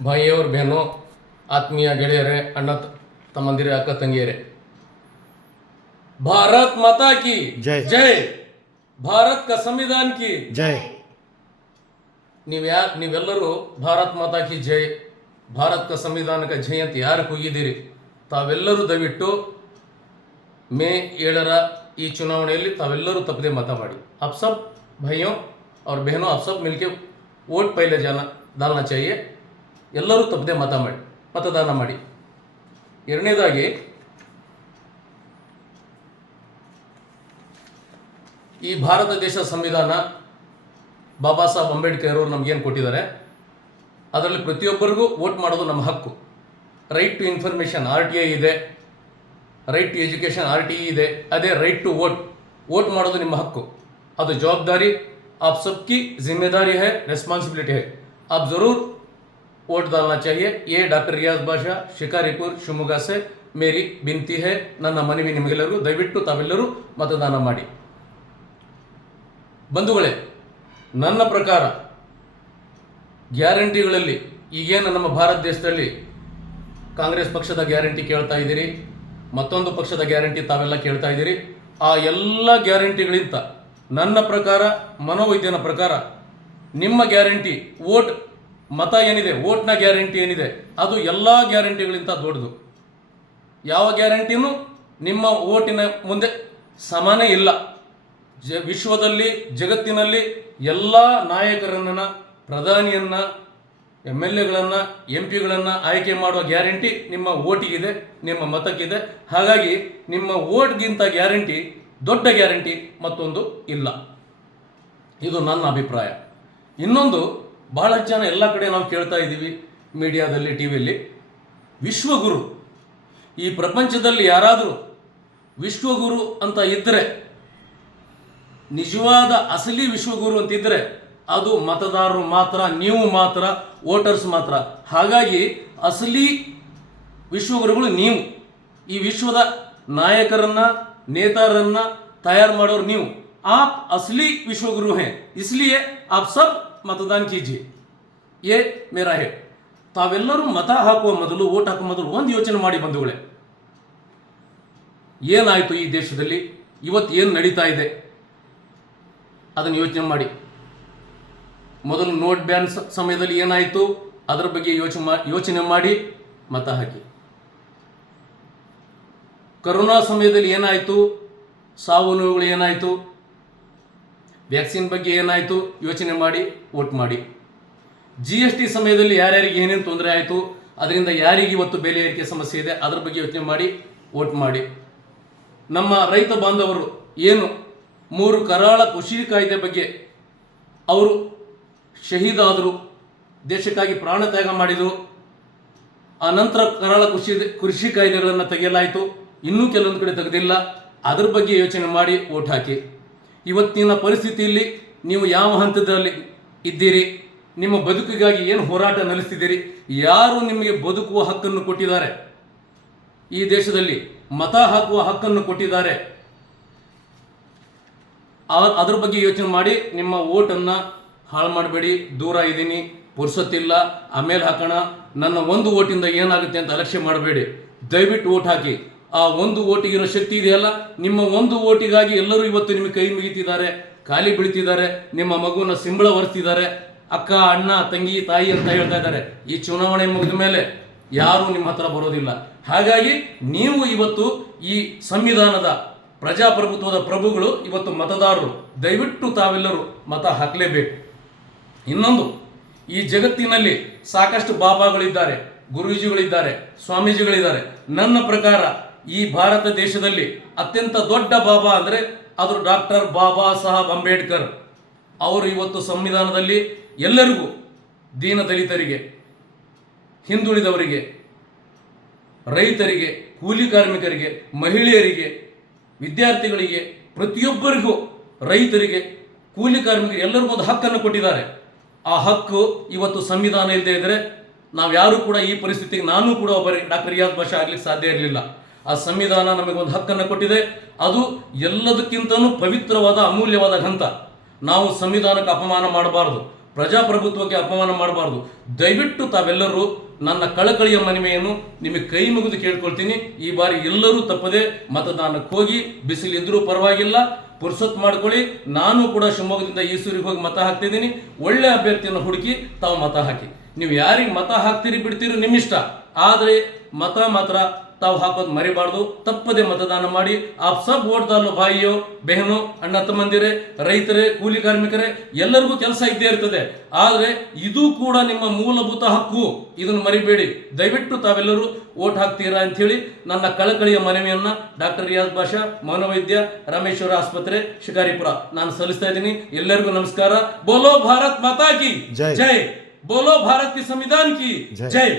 भाइयों बहनों, आत्मीय ಗೆಳೆಯರೇ, ಅಣ್ಣ ತಮ್ಮಂದಿರೇ, ಅಕ್ಕ ತಂಗಿಯರೇ, भारत माता की जय जय। भारत का संविधान की जय। ನೀವೆಲ್ಲರೂ ಭಾರತ್ ಮಾತಾ ಕಿ ಜೈ, ಭಾರತ್ का ಸಂವಿಧಾನ का ಜೈ ಅಂತ ಯಾರು ಕೂಗಿದ್ದೀರಿ, ತಾವೆಲ್ಲರೂ ದಯವಿಟ್ಟು ಮೇ 7ರ ಈ ಚುನಾವಣೆಯಲ್ಲಿ ತಾವೆಲ್ಲರೂ ತಪ್ಪದೆ ಮತ ಮಾಡಿ। आप सब भाइयों और बहनों, आप सब मिलके वोट पहले डालना चाहिए। ಎಲ್ಲರೂ ತಪ್ಪದೆ ಮತದಾನ ಮಾಡಿ। ಎರಡನೇದಾಗಿ, ಈ ಭಾರತ ದೇಶ ಸಂವಿಧಾನ ಬಾಬಾ ಸಾಹೇಬ್ ಅಂಬೇಡ್ಕರ್ ಅವರು ನಮಗೇನು ಕೊಟ್ಟಿದ್ದಾರೆ, ಅದರಲ್ಲಿ ಪ್ರತಿಯೊಬ್ಬರಿಗೂ ವೋಟ್ ಮಾಡೋದು ನಮ್ಮ ಹಕ್ಕು। ರೈಟ್ ಟು ಇನ್ಫಾರ್ಮೇಷನ್ RTI ಇದೆ, ರೈಟ್ ಟು ಎಜುಕೇಷನ್ RTE ಇದೆ, ಅದೇ ರೈಟ್ ಟು ವೋಟ್ ಮಾಡೋದು ನಿಮ್ಮ ಹಕ್ಕು। ಅದು ಜವಾಬ್ದಾರಿ, आप सबकी जिम्मेदारी है, रिस्पॉन्सिबिलिटी है। आप ज़रूर वोट डालना चाहिए। ये डॉक्टर रियाज बादशाह शिकारीपुर शिवमೊಗ್ಗ से मेरी विनती है, ನನ್ನ ಮನವಿ ನಿಮಗೆಲ್ಲರಿಗೂ, ದಯವಿಟ್ಟು ತಾವೆಲ್ಲರೂ ಮತದಾನ ಮಾಡಿ। ಬಂಧುಗಳೇ, ನನ್ನ ಪ್ರಕಾರ ಗ್ಯಾರಂಟಿಗಳಲ್ಲಿ ಈಗೇನು ನಮ್ಮ ಭಾರತ ದೇಶದಲ್ಲಿ ಕಾಂಗ್ರೆಸ್ ಪಕ್ಷದ ಗ್ಯಾರಂಟಿ ಕೇಳ್ತಾ ಇದ್ದೀರಿ, ಮತ್ತೊಂದು ಪಕ್ಷದ ಗ್ಯಾರಂಟಿ ತಾವೆಲ್ಲ ಕೇಳ್ತಾ ಇದ್ದೀರಿ, ಆ ಎಲ್ಲ ಗ್ಯಾರಂಟಿಗಳಿಂದ ನನ್ನ ಪ್ರಕಾರ, ಮನೋವೈದ್ಯನ ಪ್ರಕಾರ, ನಿಮ್ಮ ಗ್ಯಾರಂಟಿ ಮತ ಏನಿದೆ, ವೋಟ್ನ ಗ್ಯಾರಂಟಿ ಏನಿದೆ, ಅದು ಎಲ್ಲ ಗ್ಯಾರಂಟಿಗಳಿಂದ ದೊಡ್ಡದು। ಯಾವ ಗ್ಯಾರಂಟಿನೂ ನಿಮ್ಮ ವೋಟಿನ ಮುಂದೆ ಸಮಾನೇ ಇಲ್ಲ। ವಿಶ್ವದಲ್ಲಿ, ಜಗತ್ತಿನಲ್ಲಿ ಎಲ್ಲ ನಾಯಕರನ್ನು, ಪ್ರಧಾನಿಯನ್ನು, MLAಗಳನ್ನು, MP ಗಳನ್ನು ಆಯ್ಕೆ ಮಾಡುವ ಗ್ಯಾರಂಟಿ ನಿಮ್ಮ ವೋಟಿಗಿದೆ, ನಿಮ್ಮ ಮತಕ್ಕಿದೆ। ಹಾಗಾಗಿ ನಿಮ್ಮ ವೋಟ್ಗಿಂತ ಗ್ಯಾರಂಟಿ, ದೊಡ್ಡ ಗ್ಯಾರಂಟಿ ಮತ್ತೊಂದು ಇಲ್ಲ। ಇದು ನನ್ನ ಅಭಿಪ್ರಾಯ। ಇನ್ನೊಂದು, ಬಹಳಷ್ಟು ಜನ ಎಲ್ಲ ಕಡೆ ನಾವು ಕೇಳ್ತಾ ಇದ್ದೀವಿ, ಮೀಡಿಯಾದಲ್ಲಿ, ಟಿವಿಯಲ್ಲಿ, ವಿಶ್ವಗುರು, ಈ ಪ್ರಪಂಚದಲ್ಲಿ ಯಾರಾದರೂ ವಿಶ್ವಗುರು ಅಂತ ಇದ್ದರೆ, ನಿಜವಾದ ಅಸಲಿ ವಿಶ್ವಗುರು ಅಂತಿದ್ದರೆ ಅದು ಮತದಾರರು ಮಾತ್ರ, ನೀವು ಮಾತ್ರ, ವೋಟರ್ಸ್ ಮಾತ್ರ। ಹಾಗಾಗಿ ಅಸಲಿ ವಿಶ್ವಗುರುಗಳು ನೀವು, ಈ ವಿಶ್ವದ ನಾಯಕರನ್ನ, ನೇತಾರರನ್ನ ತಯಾರು ಮಾಡೋರು ನೀವು। ಆಪ್ ಅಸಲಿ ವಿಶ್ವಗುರು ಹೇ, ಇಸ್ಲಿಯೇ ಆಪ್ ಸಬ್ मतदान कीजिए, ये मेरा है। ತಾವೆಲ್ಲರೂ ಮತ ಹಾಕುವ ಮೊದಲು, ವೋಟ್ ಹಾಕುವ ಮೊದಲು ಒಂದು ಯೋಚನೆ ಮಾಡಿ ಬಂಧುಗಳೇ, ಏನಾಯಿತು ಈ ದೇಶದಲ್ಲಿ, ಇವತ್ತು ಏನು ನಡೀತಾ ಇದೆ ಅದನ್ನು ಯೋಚನೆ ಮಾಡಿ। ಮೊದಲು ನೋಟ್ ಬ್ಯಾನ್ ಸಮಯದಲ್ಲಿ ಏನಾಯಿತು ಅದರ ಬಗ್ಗೆ ಯೋಚನೆ ಮಾಡಿ ಮತ ಹಾಕಿ। ಕೊರೋನಾ ಸಮಯದಲ್ಲಿ ಏನಾಯಿತು, ಸಾವು ನೋವುಗಳು ಏನಾಯಿತು, ವ್ಯಾಕ್ಸಿನ್ ಬಗ್ಗೆ ಏನಾಯಿತು ಯೋಚನೆ ಮಾಡಿ ವೋಟ್ ಮಾಡಿ। GST ಸಮಯದಲ್ಲಿ ಯಾರ್ಯಾರಿಗೆ ಏನೇನು ತೊಂದರೆ ಆಯಿತು, ಅದರಿಂದ ಯಾರಿಗೆ ಇವತ್ತು ಬೆಲೆ ಏರಿಕೆ ಸಮಸ್ಯೆ ಇದೆ, ಅದರ ಬಗ್ಗೆ ಯೋಚನೆ ಮಾಡಿ ವೋಟ್ ಮಾಡಿ। ನಮ್ಮ ರೈತ ಬಾಂಧವರು ಏನು 3 ಕರಾಳ ಕೃಷಿ ಕಾಯ್ದೆ ಬಗ್ಗೆ ಅವರು ಶಹೀದಾದರು, ದೇಶಕ್ಕಾಗಿ ಪ್ರಾಣ ತ್ಯಾಗ ಮಾಡಿದರು, ಆ ನಂತರ ಕರಾಳ ಕೃಷಿ ಕಾಯ್ದೆಗಳನ್ನು ತೆಗೆಯಲಾಯಿತು, ಇನ್ನೂ ಕೆಲವೊಂದು ಕಡೆ ತೆಗೆದಿಲ್ಲ, ಅದರ ಬಗ್ಗೆ ಯೋಚನೆ ಮಾಡಿ ವೋಟ್ ಹಾಕಿ। ಇವತ್ತಿನ ಪರಿಸ್ಥಿತಿಯಲ್ಲಿ ನೀವು ಯಾವ ಹಂತದಲ್ಲಿ ಇದ್ದೀರಿ, ನಿಮ್ಮ ಬದುಕಿಗಾಗಿ ಏನು ಹೋರಾಟ ನಡೆಸ್ತಿದ್ದೀರಿ, ಯಾರು ನಿಮಗೆ ಬದುಕುವ ಹಕ್ಕನ್ನು ಕೊಟ್ಟಿದ್ದಾರೆ, ಈ ದೇಶದಲ್ಲಿ ಮತ ಹಾಕುವ ಹಕ್ಕನ್ನು ಕೊಟ್ಟಿದ್ದಾರೆ, ಅದ್ರ ಬಗ್ಗೆ ಯೋಚನೆ ಮಾಡಿ ನಿಮ್ಮ ವೋಟನ್ನು ಹಾಳು ಮಾಡಬೇಡಿ। ದೂರ ಇದ್ದೀನಿ, ಪುರ್ಸೊತ್ತಿಲ್ಲ, ಆಮೇಲೆ ಹಾಕೋಣ, ನನ್ನ ಒಂದು ವೋಟಿಂದ ಏನಾಗುತ್ತೆ ಅಂತ ಅಲಕ್ಷ್ಯ ಮಾಡಬೇಡಿ, ದಯವಿಟ್ಟು ವೋಟ್ ಹಾಕಿ। ಆ ಒಂದು ವೋಟಿಗಿರೋ ಶಕ್ತಿ ಇದೆಯಲ್ಲ, ನಿಮ್ಮ ಒಂದು ವೋಟಿಗಾಗಿ ಎಲ್ಲರೂ ಇವತ್ತು ನಿಮಗೆ ಕೈ ಮುಗಿತಿದ್ದಾರೆ, ಕಾಲಿ ಬೀಳ್ತಿದ್ದಾರೆ, ನಿಮ್ಮ ಮಗುವನ್ನ ಸಿಂಬಳ ಹೊರಿಸ್ತಿದ್ದಾರೆ, ಅಕ್ಕ, ಅಣ್ಣ, ತಂಗಿ, ತಾಯಿ ಅಂತ ಹೇಳ್ತಾ ಇದ್ದಾರೆ। ಈ ಚುನಾವಣೆ ಮುಗಿದ ಮೇಲೆ ಯಾರೂ ನಿಮ್ಮ ಹತ್ರ ಬರೋದಿಲ್ಲ। ಹಾಗಾಗಿ ನೀವು ಇವತ್ತು ಈ ಸಂವಿಧಾನದ, ಪ್ರಜಾಪ್ರಭುತ್ವದ ಪ್ರಭುಗಳು, ಇವತ್ತು ಮತದಾರರು, ದಯವಿಟ್ಟು ತಾವೆಲ್ಲರೂ ಮತ ಹಾಕಲೇಬೇಕು। ಇನ್ನೊಂದು, ಈ ಜಗತ್ತಿನಲ್ಲಿ ಸಾಕಷ್ಟು ಬಾಬಾಗಳಿದ್ದಾರೆ, ಗುರೂಜಿಗಳಿದ್ದಾರೆ, ಸ್ವಾಮೀಜಿಗಳಿದ್ದಾರೆ। ನನ್ನ ಪ್ರಕಾರ ಈ ಭಾರತ ದೇಶದಲ್ಲಿ ಅತ್ಯಂತ ದೊಡ್ಡ ಬಾಬಾ ಅಂದರೆ ಅದು ಡಾಕ್ಟರ್ ಬಾಬಾ ಸಾಹೇಬ್ ಅಂಬೇಡ್ಕರ್ ಅವರು। ಇವತ್ತು ಸಂವಿಧಾನದಲ್ಲಿ ಎಲ್ಲರಿಗೂ, ದೀನ ದಲಿತರಿಗೆ, ಹಿಂದುಳಿದವರಿಗೆ, ರೈತರಿಗೆ, ಕೂಲಿ ಕಾರ್ಮಿಕರಿಗೆ, ಮಹಿಳೆಯರಿಗೆ, ವಿದ್ಯಾರ್ಥಿಗಳಿಗೆ, ಪ್ರತಿಯೊಬ್ಬರಿಗೂ, ರೈತರಿಗೆ, ಕೂಲಿ ಕಾರ್ಮಿಕರಿಗೆ ಎಲ್ಲರಿಗೂ ಒಂದು ಹಕ್ಕನ್ನು ಕೊಟ್ಟಿದ್ದಾರೆ। ಆ ಹಕ್ಕು ಇವತ್ತು ಸಂವಿಧಾನ ಇಲ್ಲದೆ ಇದ್ದರೆ ನಾವು ಯಾರೂ ಕೂಡ ಈ ಪರಿಸ್ಥಿತಿಗೆ, ನಾನು ಕೂಡ ಒಬ್ಬ ಡಾಕ್ಟರ್ ರಿಯಾಜ್ ಬಾಷಾ ಆಗ್ಲಿಕ್ಕೆ ಸಾಧ್ಯ ಇರಲಿಲ್ಲ। ಆ ಸಂವಿಧಾನ ನಮಗೊಂದು ಹಕ್ಕನ್ನು ಕೊಟ್ಟಿದೆ, ಅದು ಎಲ್ಲದಕ್ಕಿಂತಲೂ ಪವಿತ್ರವಾದ, ಅಮೂಲ್ಯವಾದ ಗ್ರಂಥ। ನಾವು ಸಂವಿಧಾನಕ್ಕೆ ಅಪಮಾನ ಮಾಡಬಾರದು, ಪ್ರಜಾಪ್ರಭುತ್ವಕ್ಕೆ ಅಪಮಾನ ಮಾಡಬಾರ್ದು. ದಯವಿಟ್ಟು ತಾವೆಲ್ಲರೂ ನನ್ನ ಕಳಕಳಿಯ ಮನವಿಯನ್ನು ನಿಮಗೆ ಕೈ ಮುಗಿದು ಕೇಳ್ಕೊಳ್ತೀನಿ. ಈ ಬಾರಿ ಎಲ್ಲರೂ ತಪ್ಪದೆ ಮತದಾನಕ್ಕೆ ಹೋಗಿ, ಬಿಸಿಲಿದ್ರೂ ಪರವಾಗಿಲ್ಲ, ಪುರ್ಸೊತ್ ಮಾಡ್ಕೊಳ್ಳಿ. ನಾನು ಕೂಡ ಶಿವಮೊಗ್ಗದಿಂದ ಈಸೂರಿಗೆ ಹೋಗಿ ಮತ ಹಾಕ್ತಿದ್ದೀನಿ. ಒಳ್ಳೆ ಅಭ್ಯರ್ಥಿಯನ್ನು ಹುಡುಕಿ ತಾವು ಮತ ಹಾಕಿ. ನೀವು ಯಾರಿಗೆ ಮತ ಹಾಕ್ತೀರಿ ಬಿಡ್ತೀರಿ ನಿಮ್ಮಿಷ್ಟ, ಆದರೆ ಮತ ಮಾತ್ರ ತಾವು ಹಾಕೋದು ಮರಿಬಾರ್ದು. ತಪ್ಪದೆ ಮತದಾನ ಮಾಡಿ. ಆಪ್ ಸಬ್ ವೋಟ್ ಡಾಲೋ ಭಾಯಿಯೋ ಬೆಹನೋ, ಅಣ್ಣ ತಮ್ಮಂದಿರೇ, ರೈತರೇ, ಕೂಲಿ ಕಾರ್ಮಿಕರೇ, ಎಲ್ಲರಿಗೂ ಕೆಲಸ ಇದ್ದೇ ಇರ್ತದೆ. ಆದರೆ ಇದು ಕೂಡ ನಿಮ್ಮ ಮೂಲಭೂತ ಹಕ್ಕು, ಇದನ್ನು ಮರಿಬೇಡಿ. ದಯವಿಟ್ಟು ತಾವೆಲ್ಲರೂ ವೋಟ್ ಹಾಕ್ತೀರಾ ಅಂತ ಹೇಳಿ ನನ್ನ ಕಳಕಳಿಯ ಮನವಿಯನ್ನ ಡಾಕ್ಟರ್ ರಿಯಾಜ್ ಬಾಷಾ, ಮನೋವೈದ್ಯ, ರಾಮೇಶ್ವರ ಆಸ್ಪತ್ರೆ, ಶಿಕಾರಿಪುರ, ನಾನು ಸಲ್ಲಿಸ್ತಾ ಇದ್ದೀನಿ. ಎಲ್ಲರಿಗೂ ನಮಸ್ಕಾರ. ಬೋಲೋ ಭಾರತ್ ಮಾತಾ ಕಿ ಜೈ, बोलो भारत के संविधान की जय।